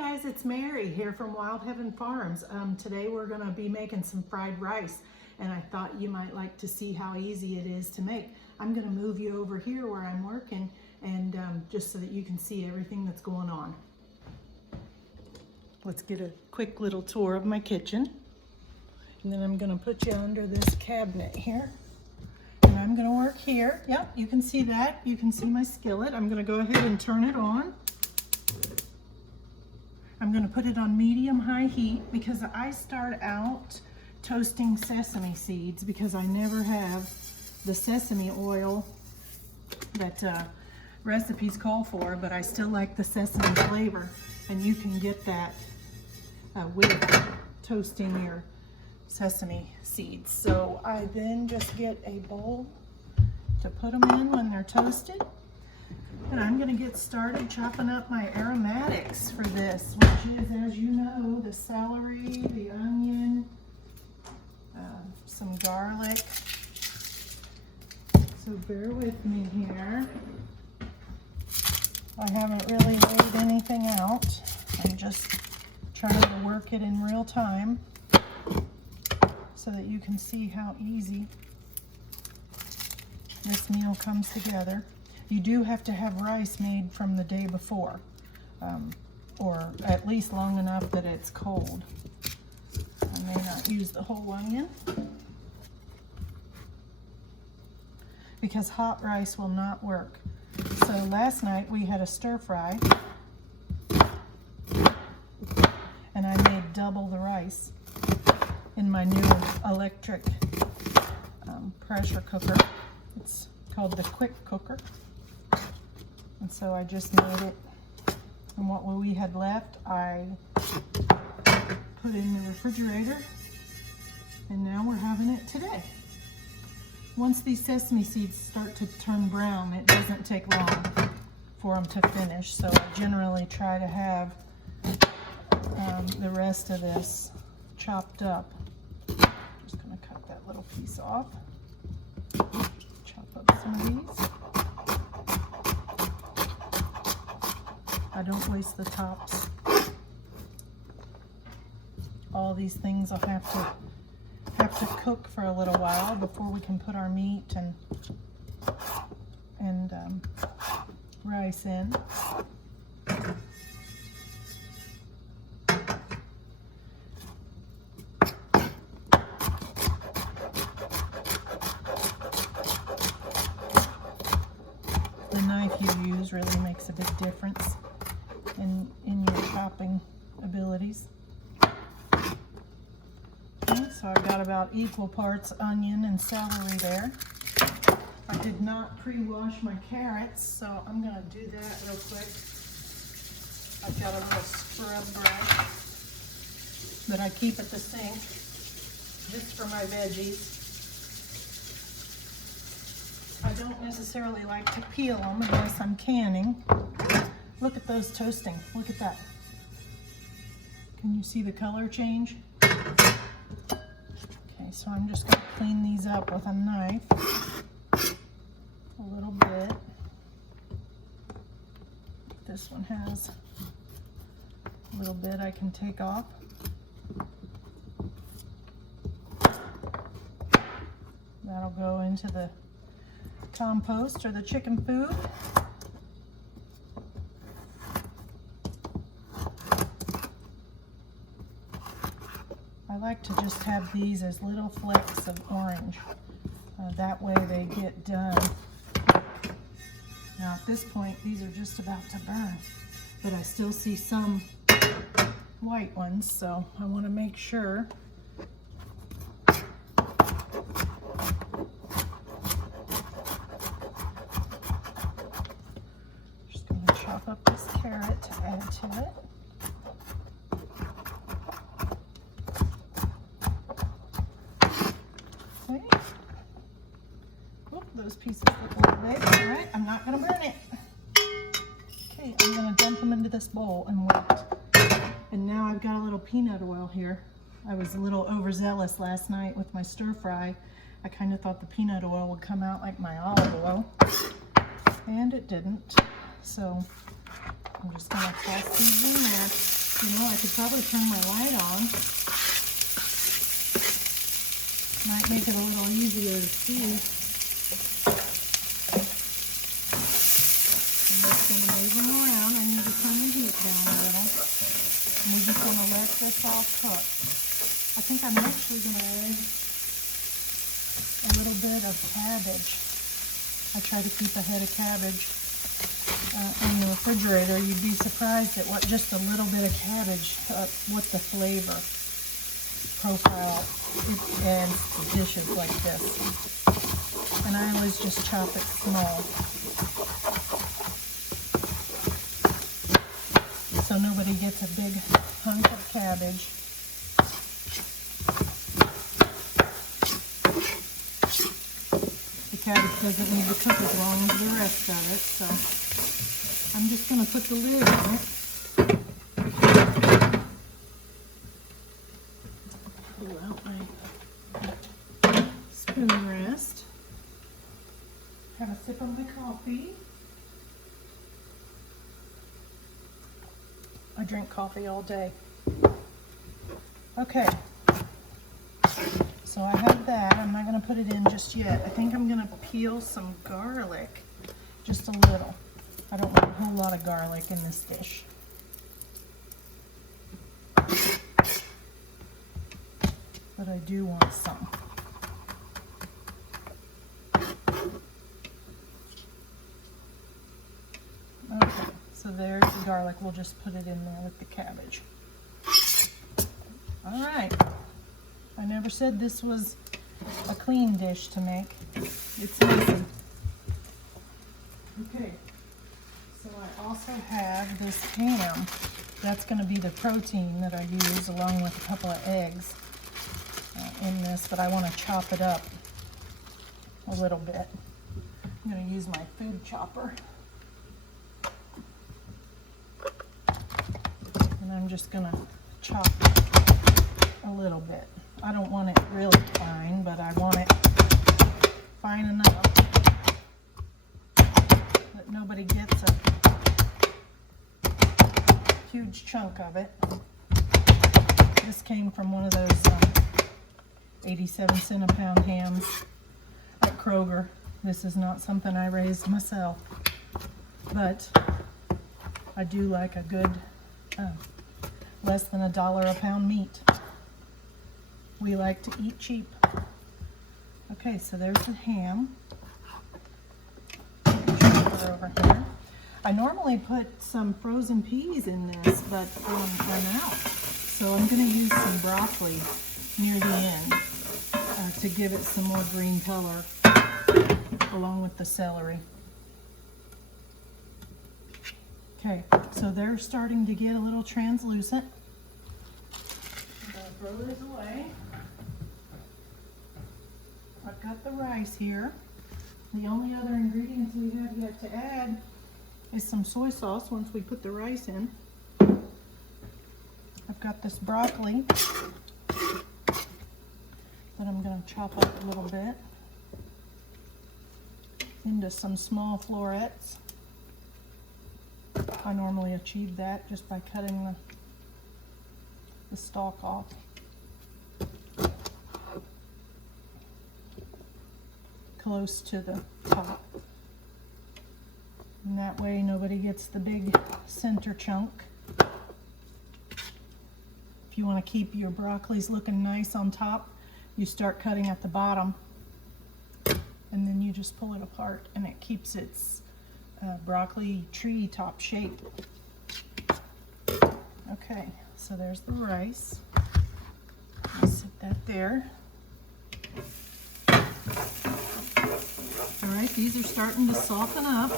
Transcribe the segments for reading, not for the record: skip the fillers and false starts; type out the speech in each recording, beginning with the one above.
Guys, it's Mary here from Wild Heaven Farms. Today we're going to be making some fried rice, and I thought you might like to see how easy it is to make. I'm going to move you over here where I'm working, and just so that you can see everything that's going on. Let's get a quick little tour of my kitchen, and then I'm going to put you under this cabinet here. And I'm going to work here. Yep, you can see that. You can see my skillet. I'm going to go ahead and turn it on. I'm going to put it on medium-high heat because I start out toasting sesame seeds because I never have the sesame oil that recipes call for, but I still like the sesame flavor, and you can get that with toasting your sesame seeds. So I then just get a bowl to put them in when they're toasted. And I'm going to get started chopping up my aromatics for this, which is, as you know, the celery, the onion, some garlic. So bear with me here. I haven't really laid anything out. I'm just trying to work it in real time so that you can see how easy this meal comes together. You do have to have rice made from the day before, or at least long enough that it's cold. I may not use the whole onion because hot rice will not work. So last night we had a stir fry, and I made double the rice in my new electric pressure cooker. It's called the Quick Cooker. And so I just made it, and what we had left I put in the refrigerator, and now we're having it today. Once these sesame seeds start to turn brown, it doesn't take long for them to finish, so I generally try to have the rest of this chopped up. Just going to cut that little piece off, chop up some of these. I don't waste the tops. All these things will have to cook for a little while before we can put our meat and rice in. The knife you use really makes a big difference in your chopping abilities. Okay, so I've got about equal parts onion and celery there. I did not pre-wash my carrots, so I'm going to do that real quick. I've got a little scrub brush that I keep at the sink just for my veggies. I don't necessarily like to peel them unless I'm canning. Look at those toasting. Look at that. Can you see the color change? Okay, so I'm just going to clean these up with a knife a little bit. This one has a little bit I can take off. That'll go into the compost or the chicken food. I like to just have these as little flecks of orange. That way they get done. Now at this point, these are just about to burn, but I still see some white ones, so I want to make sure. Just going to chop up this carrot to add to it. Those pieces look a little big. All right, I'm not going to burn it. Okay, I'm going to dump them into this bowl and wait. And now I've got a little peanut oil here. I was a little overzealous last night with my stir fry. I kind of thought the peanut oil would come out like my olive oil, and it didn't. So I'm just going to toss these in there. You know, I could probably turn my light on. Might make it a little easier to see. I'm just going to move them around. I need to turn the heat down a little. And we're just going to let this all cook. I think I'm actually going to add a little bit of cabbage. I try to keep a head of cabbage in the refrigerator. You'd be surprised at what just a little bit of cabbage, what the flavor profile it adds to dishes like this. And I always just chop it small, so nobody gets a big hunk of cabbage. The cabbage doesn't need to cook as long as the rest of it, so I'm just going to put the lid on it. Pull out my spoon rest. Have a sip of my coffee. I drink coffee all day. Okay. So I have that. I'm not going to put it in just yet. I think I'm going to peel some garlic, just a little. I don't want a whole lot of garlic in this dish. But I do want some. Okay, so there's the garlic. We'll just put it in there with the cabbage. All right. I never said this was a clean dish to make. It's messy. Okay, so I also have this ham. That's going to be the protein that I use along with a couple of eggs in this, but I want to chop it up a little bit. I'm going to use my food chopper. And I'm just going to chop a little bit. I don't want it really fine, but I want it fine enough that nobody gets a huge chunk of it. This came from one of those 87 cent a pound hams at Kroger. This is not something I raised myself, but I do like a good less than $1 a pound meat. We like to eat cheap. Okay, so there's the ham. Over here. I normally put some frozen peas in this, but I'm out. So I'm going to use some broccoli near the end to give it some more green color along with the celery. Okay, so they're starting to get a little translucent. I'm going to throw this away. I've got the rice here. The only other ingredients we have yet to add is some soy sauce once we put the rice in. I've got this broccoli that I'm going to chop up a little bit into some small florets. I normally achieve that just by cutting the stalk off. Close to the top. And that way nobody gets the big center chunk. If you want to keep your broccolis looking nice on top, you start cutting at the bottom and then you just pull it apart and it keeps its broccoli tree top shape. Okay, so there's the rice. I'll set that there. All right, these are starting to soften up.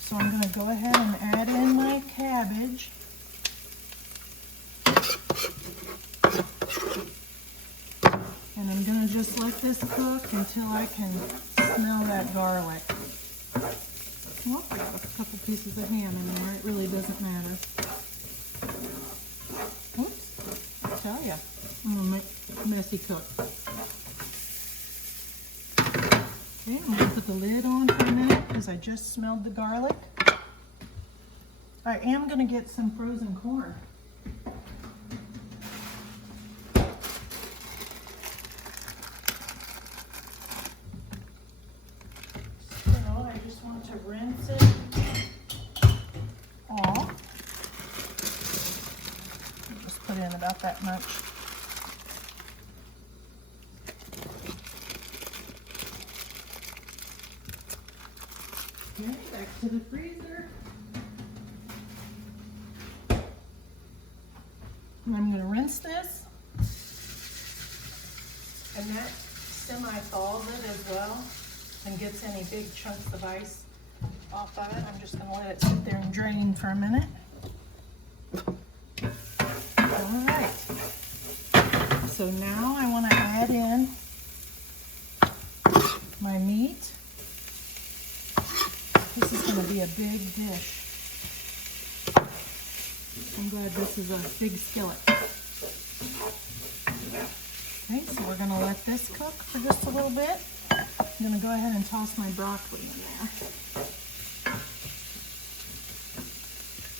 So I'm going to go ahead and add in my cabbage. And I'm going to just let this cook until I can smell that garlic. Well, I got a couple pieces of ham in there. It really doesn't matter. Oops, I tell ya, I'm going to make a messy cook. Okay, I'm going to put the lid on for a minute because I just smelled the garlic. I am gonna get some frozen corn. I just want to rinse it off. Just put in about that much. Okay, back to the freezer. And I'm going to rinse this. And that semi-thaws it as well and gets any big chunks of ice off of it. I'm just going to let it sit there and drain for a minute. All right. So now I want to add in my meat. This is going to be a big dish. I'm glad this is a big skillet. Okay, so we're going to let this cook for just a little bit. I'm going to go ahead and toss my broccoli in there.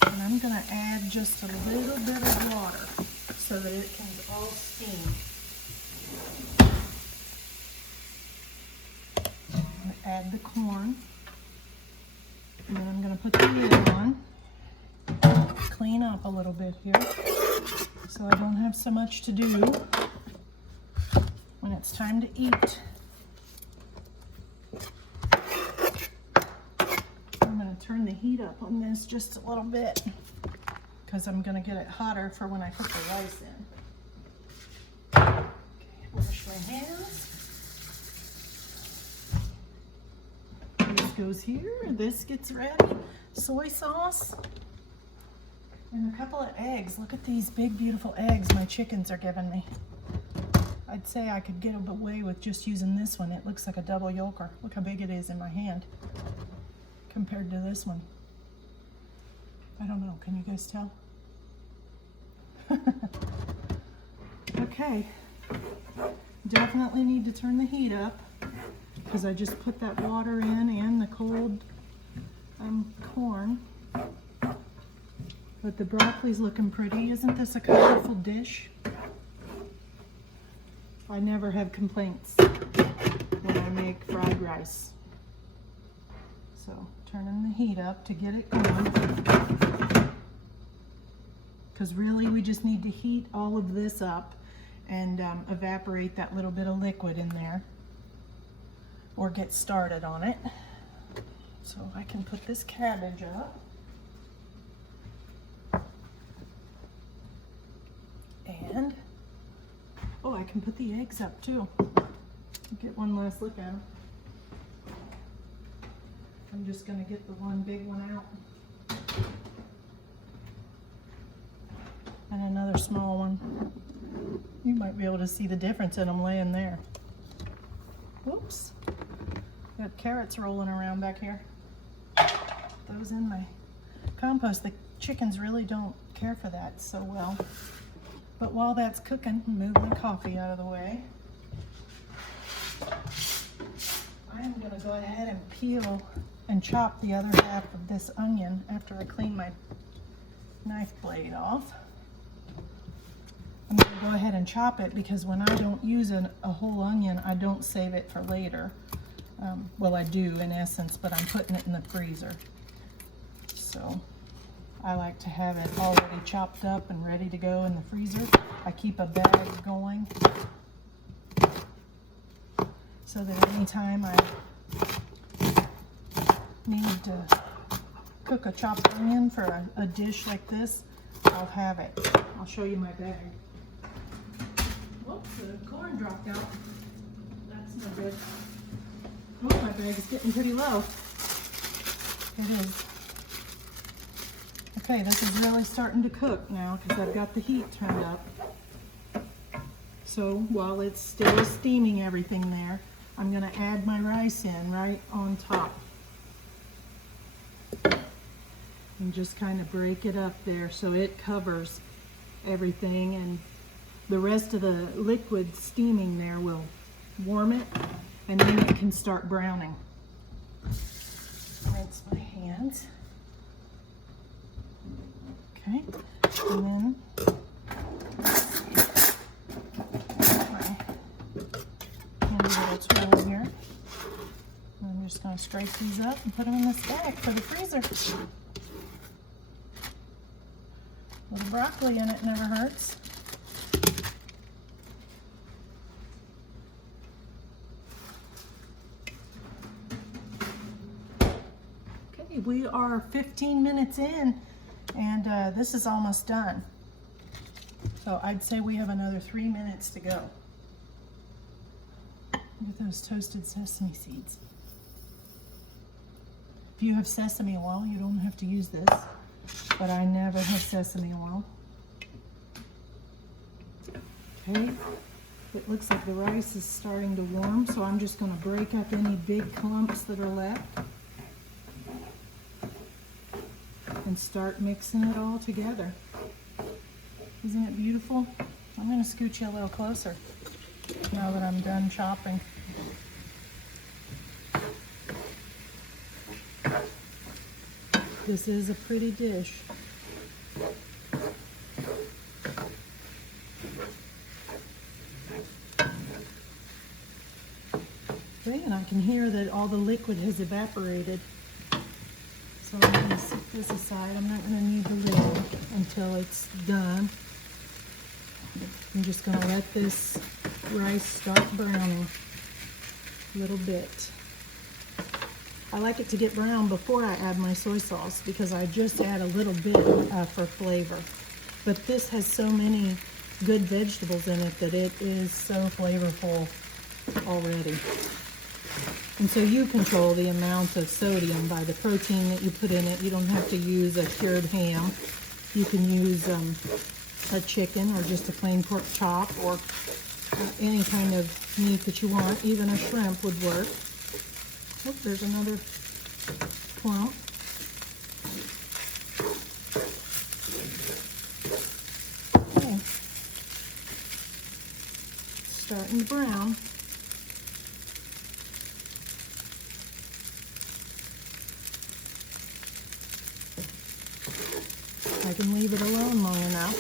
And I'm going to add just a little bit of water so that it can all steam. I'm going to add the corn. And then I'm going to put the lid on. Clean up a little bit here so I don't have so much to do when it's time to eat. I'm going to turn the heat up on this just a little bit because I'm going to get it hotter for when I put the rice in. Okay, wash my hands. This goes here. This gets ready. Soy sauce. And a couple of eggs. Look at these big, beautiful eggs my chickens are giving me. I'd say I could get away with just using this one. It looks like a double yolker. Look how big it is in my hand compared to this one. I don't know. Can you guys tell? Okay. Definitely need to turn the heat up because I just put that water in and the cold corn. But the broccoli's looking pretty. Isn't this a colorful dish? I never have complaints when I make fried rice. So turning the heat up to get it going. Because really we just need to heat all of this up and evaporate that little bit of liquid in there or get started on it. So I can put this cabbage up. And, oh, I can put the eggs up too. Get one last look at them. I'm just going to get the one big one out. And another small one. You might be able to see the difference in them laying there. Whoops. Got carrots rolling around back here. Those in my compost. The chickens really don't care for that so well. But while that's cooking, move my coffee out of the way. I am going to go ahead and peel and chop the other half of this onion after I clean my knife blade off. I'm going to go ahead and chop it because when I don't use a whole onion, I don't save it for later. Well, I do in essence, but I'm putting it in the freezer. So I like to have it already chopped up and ready to go in the freezer. I keep a bag going so that anytime I need to cook a chopped onion for a dish like this, I'll have it. I'll show you my bag. Whoops, the corn dropped out. That's no good. Oh, my bag is getting pretty low. It is. Okay, this is really starting to cook now because I've got the heat turned up. So while it's still steaming everything there, I'm going to add my rice in right on top. And just kind of break it up there so it covers everything, and the rest of the liquid steaming there will warm it, and then it can start browning. Rinse my hands. Okay, and then my handy little tool here. I'm just going to scrape these up and put them in this bag for the freezer. A little broccoli in it never hurts. Okay, we are 15 minutes in, and this is almost done. So I'd say we have another 3 minutes to go. Look at those toasted sesame seeds. If you have sesame oil, you don't have to use this, but I never have sesame oil. Okay, it looks like the rice is starting to warm, so I'm just going to break up any big clumps that are left and start mixing it all together. Isn't it beautiful? I'm going to scoot you a little closer now that I'm done chopping. This is a pretty dish. Okay, and I can hear that all the liquid has evaporated. So I'm going to set this aside. I'm not going to need the lid until it's done. I'm just going to let this rice start browning a little bit. I like it to get brown before I add my soy sauce because I just add a little bit for flavor. But this has so many good vegetables in it that it is so flavorful already. And so you control the amount of sodium by the protein that you put in it. You don't have to use a cured ham. You can use a chicken or just a plain pork chop or any kind of meat that you want. Even a shrimp would work. Oh, there's another clump. Okay. Starting to brown. I can leave it alone long enough.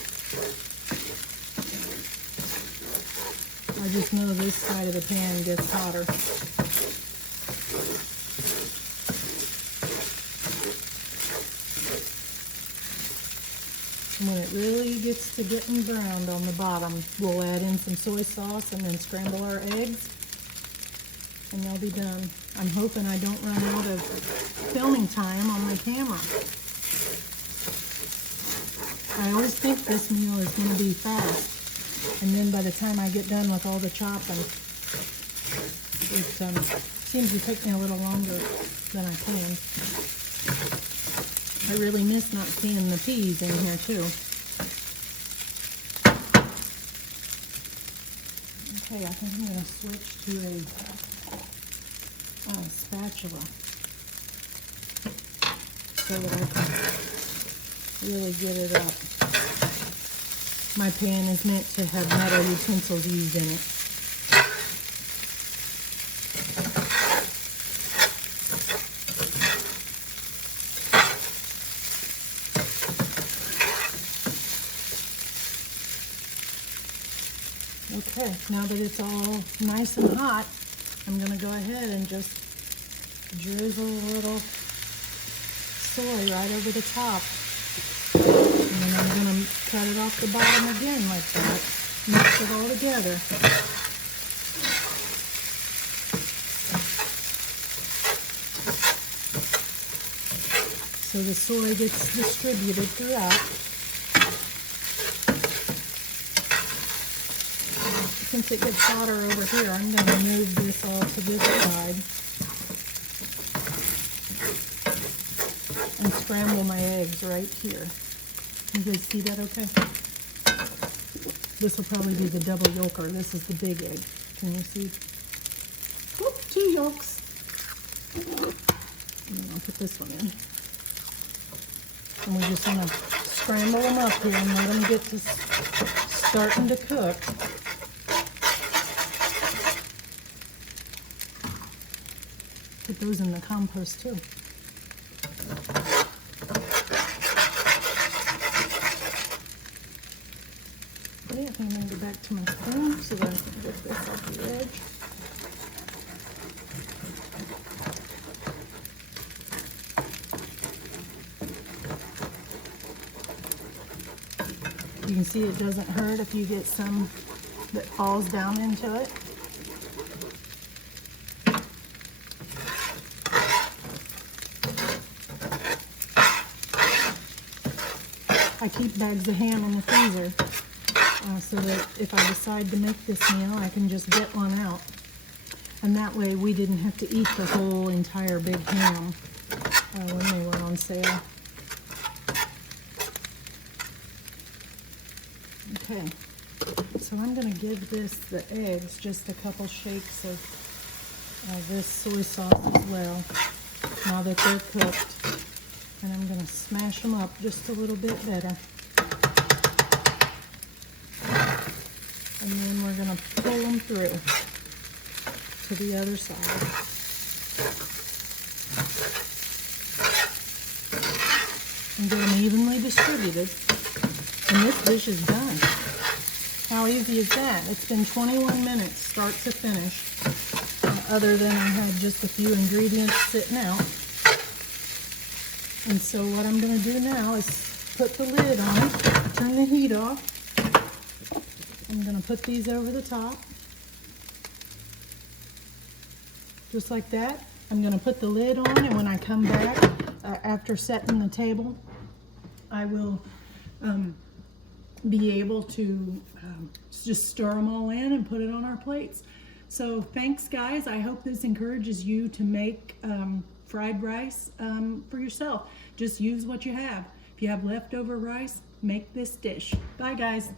I just know this side of the pan gets hotter. When it really gets to getting browned on the bottom, we'll add in some soy sauce and then scramble our eggs, and they'll be done. I'm hoping I don't run out of filming time on my camera. I always think this meal is going to be fast, and then by the time I get done with all the chopping, it seems to take me a little longer than I planned. I really miss not seeing the peas in here too. Okay, I think I'm going to switch to a spatula so that I can really get it up. My pan is meant to have metal utensils used in it. Okay, now that it's all nice and hot, I'm going to go ahead and just drizzle a little soy right over the top. And then I'm going to cut it off the bottom again like that. Mix it all together. So the soy gets distributed throughout. Since it gets hotter over here, I'm going to move this all to this side and scramble my eggs right here. You guys see that okay? This will probably be the double yolker. This is the big egg. Can you see? Oop, 2 yolks. And then I'll put this one in. And we just want to scramble them up here and let them get to starting to cook. Put those in the compost too. to my spoon so that I can get this off the edge. You can see it doesn't hurt if you get some that falls down into it. I keep bags of ham in the freezer so that if I decide to make this meal, I can just get one out. And that way we didn't have to eat the whole entire big ham when they were on sale. Okay, so I'm going to give the eggs, just a couple shakes of this soy sauce as well, now that they're cooked. And I'm going to smash them up just a little bit better. And then we're going to pull them through to the other side. And get them evenly distributed. And this dish is done. How easy is that? It's been 21 minutes, start to finish. Other than I had just a few ingredients sitting out. And so what I'm going to do now is put the lid on, turn the heat off. I'm going to put these over the top. Just like that. I'm going to put the lid on, and when I come back, after setting the table, I will be able to just stir them all in and put it on our plates. So thanks, guys. I hope this encourages you to make fried rice for yourself. Just use what you have. If you have leftover rice, make this dish. Bye, guys.